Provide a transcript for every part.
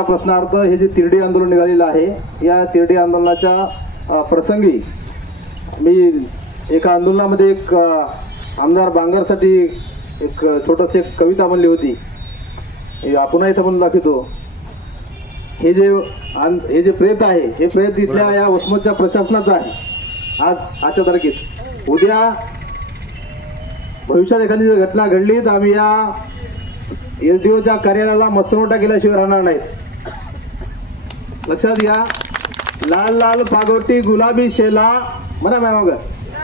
प्रश्नार्थ हे जे तिरडी आंदोलन निघालेलं आहे, या तिरडी आंदोलनाच्या प्रसंगी मी एका आंदोलनामध्ये एक आमदार बांगरसाठी एक छोटंसं एक कविता म्हणली होती. पुन्हा इथं म्हणून दाखवतो. हे जे प्रेत आहे, हे प्रेत इथल्या या वसमतच्या प्रशासनाचं आहे. आजच्या तारखेत उद्या भविष्यात एखादी घटना घडली तर आम्ही या एसडीओच्या कार्यालयाला मसनोटा केल्याशिवाय राहणार नाहीत. लक्षात घ्या. लाल लाल पागोटी गुलाबी शेला म्हणा मॅम,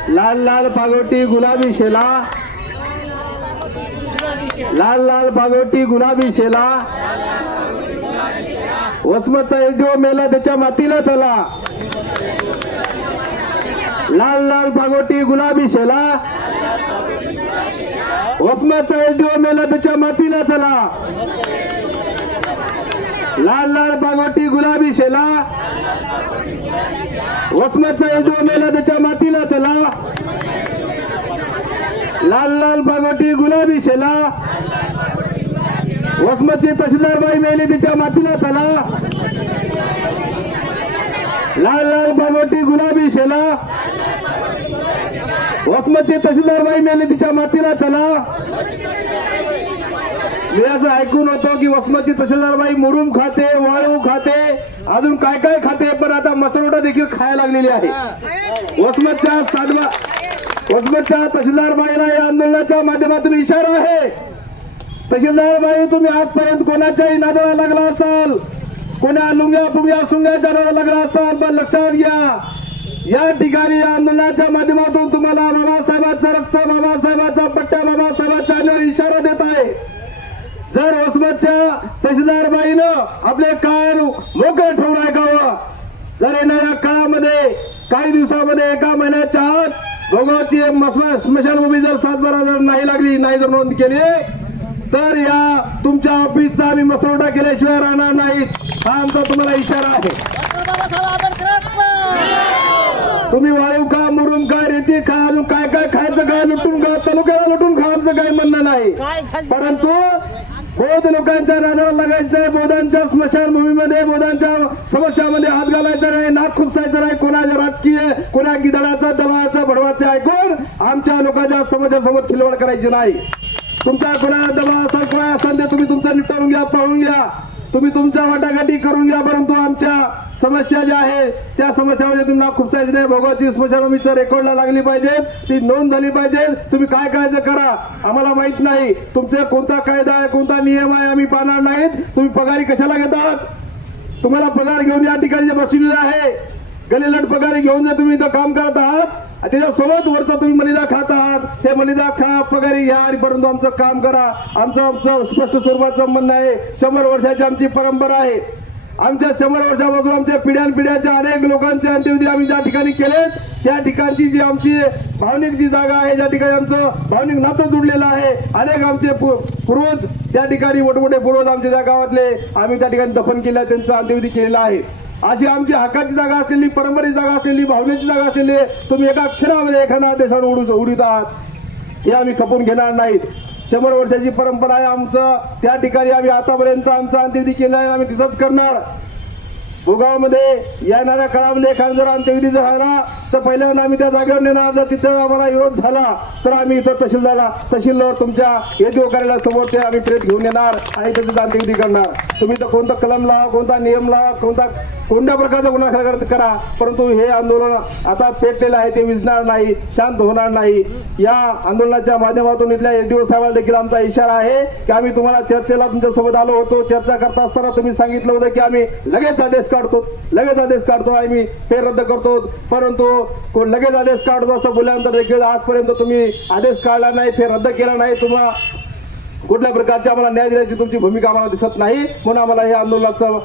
लाल लाल पागोटी गुलाबी शेला, लाल लाल पागोटी गुलाबी शेला, वसमतचा एसडीओ मेला त्याच्या मातीला चला. लाल लाल पागोटी गुलाबी शेला, वसमतचा एसडीओ मेला त्याच्या मातीला चला. लाल लाल पागोटी गुलाबी शेला, वसमतचा एसडीओ मेला त्याच्या मातीला चला. लाल लाल पागोटी गुलाबी शेला, वसमतची तहसीलदार बाई मेली तिच्या मातीला चला. लाल लाल पागोटी गुलाबी शेला, वसमतची तहसीलदार बाई मेली तिच्या मातीला चला. मी असं ऐकून होतो की वसमतची तहसीलदार बाई मुरुम खाते, वाळू खाते, अजून काय काय खाते, पण आता मसनोटा देखील खायला लागलेली आहे. वसमतच्या तहसीलदार बाईला या आंदोलनाच्या माध्यमातून इशारा आहे. तहसीलदार बाई, तुम्ही आजपर्यंत कोणाच्याही नादाला लागला असाल, कोणा लुंग्या पुंग्या सुंग्याच्या नादाला लागला असाल, पण लक्षात घ्या, या ठिकाणी या आंदोलनाच्या माध्यमातून तुम्हाला बाबासाहेबांचा रक्त, बाबासाहेबांचा पट्ट्या, बाबासाहेबांच्या अन्यायाला इशारा देत आहे. जर वसमतच्या तहसीलदार बाईनं आपले कान मोकळे ठेवून ऐकावं, जर येणाऱ्या काळामध्ये काही दिवसामध्ये, एका महिन्याच्या आत भोगावची स्मशानभूमी जर 7-12 जर नाही लागली, नाही जर नोंद केली, तर या तुमच्या ऑफिसचा आम्ही मसनोटा केल्याशिवाय राहणार नाहीत. हा आमचा तुम्हाला इशारा आहे. तुम्ही वाळू खा, मुरुम खा, रेती खा, अजून काय काय खायचं काय, लुटून खा, तालुक्याला लुटून खा, आमचं काही म्हणणं नाही. परंतु बौद्ध लोकांच्या नादाला लागायचं नाही. बौद्धांच्या स्मशानभूमीमध्ये, बौद्धांच्या समस्यामध्ये हात घालायचा नाही, नाक खुपसायचं नाही. कोणाच्या राजकीय, कोणा गिदडाचा, दलाचा, भडवाचा ऐकून आमच्या लोकांच्या समस्यासोबत खिलवाड करायची नाही. तुमचा कोणा दबाव असेल, काय असेल ते तुम्ही तुमचं निपटून घ्या, पाहून घ्या, तुम्ही तुमच्या वाटाघाटी करून घ्या. परंतु आमच्या समस्या ज्या आहेत त्या समस्यामध्ये तुम्ही नाक खुपसायची नाही. भोगावची स्मशानभूमीचं रेकॉर्डला लागली पाहिजे, ती नोंद झाली पाहिजे. तुम्ही काय करायचं करा, आम्हाला माहित नाही. तुमचा कोणता कायदा आहे, कोणता नियम आहे, आम्ही पाहणार नाहीत. तुम्ही पगारी कशाला घेतात? तुम्हाला पगार घेऊन या ठिकाणी जे बसलेले आहे, गलेलट पगारी घेऊन जर तुम्ही इथं काम करत आहात, त्याच्यासोबत वरचा तुम्ही मलिदा खात आहात, ते मलिदा खा, पगारी घ्या, आणि परंतु आमचं काम करा. आमचं स्पष्ट स्वरूपाचं म्हणणं आहे. 100 वर्षाची आमची परंपरा आहे. आमच्या 100 वर्षापासून आमच्या पिढ्यानपिढ्याच्या अनेक लोकांचे अंत्यविधी आम्ही ज्या ठिकाणी केले, त्या ठिकाणची जी आमची भावनिक जी जागा आहे, ज्या ठिकाणी आमचं भावनिक नातं जुडलेलं आहे, अनेक आमचे पूर्वज त्या ठिकाणी, मोठमोठे पूर्वज आमच्या त्या गावातले आम्ही त्या ठिकाणी दफन केलं, त्यांचं अंत्यविधी केलेला आहे. अशी आमची हक्काची जागा असलेली, परंपरेची जागा असलेली, भावनेची जागा असलेली, तुम्ही एका क्षणामध्ये एखाद्या देशावर उडीत आहात, हे आम्ही खपून घेणार नाहीत. 100 वर्षाची परंपरा आहे आमचं. त्या ठिकाणी आम्ही आतापर्यंत आमचा अंत्यविधी केला आहे, आम्ही तिथंच करणार. भोगावमध्ये येणाऱ्या काळामध्ये एखादा जर अंत्यविधी जर झाला तर पहिल्यांदा आम्ही त्या जागेवर नेणार. जर तिथं आम्हाला विरोध झाला तर आम्ही इथं तहसीलदार तुमच्या एसडीओ कार्यालयासमोर ते आम्ही प्रेत घेऊन येणार आणि त्याचं अंत्यविधी करणार. तुम्ही तर कोणता कलम लावा, कोणता नियम लावा, कोणत्या प्रकारचा गुन्हा करा, परंतु हे आंदोलन आता पेटलेलं आहे, ते विझणार नाही, शांत होणार नाही. या आंदोलनाच्या माध्यमातून इथल्या एसडीओ साहेबांना देखील आमचा इशारा आहे की आम्ही तुम्हाला चर्चेला तुमच्यासोबत आलो होतो. चर्चा करता असताना तुम्ही सांगितलं होतं की आम्ही लगेच आदेश काढतो आणि मी फेर रद्द करतो, परंतु कोण लगेच आदेश काढतो असं बोलल्यानंतर देखील आजपर्यंत तुम्ही आदेश काढला नाही, फेर रद्द केला नाही. तुम्हाला कुठल्या प्रकारची आम्हाला न्याय दिल्याची तुमची भूमिका आम्हाला दिसत नाही. म्हणून आम्हाला हे आंदोलनाचं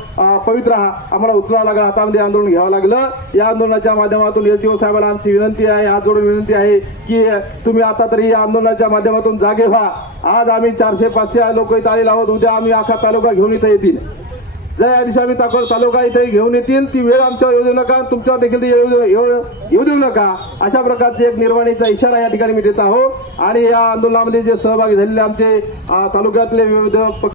पवित्र आम्हाला उचलावं लागलं, हातामध्ये आंदोलन घ्यावं लागलं. या आंदोलनाच्या माध्यमातून एसडीओ साहेबांना आमची विनंती आहे, हात जोडून विनंती आहे की तुम्ही आता तरी या आंदोलनाच्या माध्यमातून जागे व्हा. आज आम्ही 400-500 लोक इथं आलेले आहोत, उद्या आम्ही अख्खा तालुका घेऊन इथं येतील. जर या दिवशी आम्ही तालुका इथे घेऊन येतील, ती वेळ आमच्यावर येऊ देऊ नका, तुमच्यावर देखील येऊ देऊ नका. अशा प्रकारचे एक निर्वाणीचा इशारा या ठिकाणी मी देत आहोत. आणि या आंदोलनामध्ये जे सहभागी झालेले आमचे तालुक्यातले विविध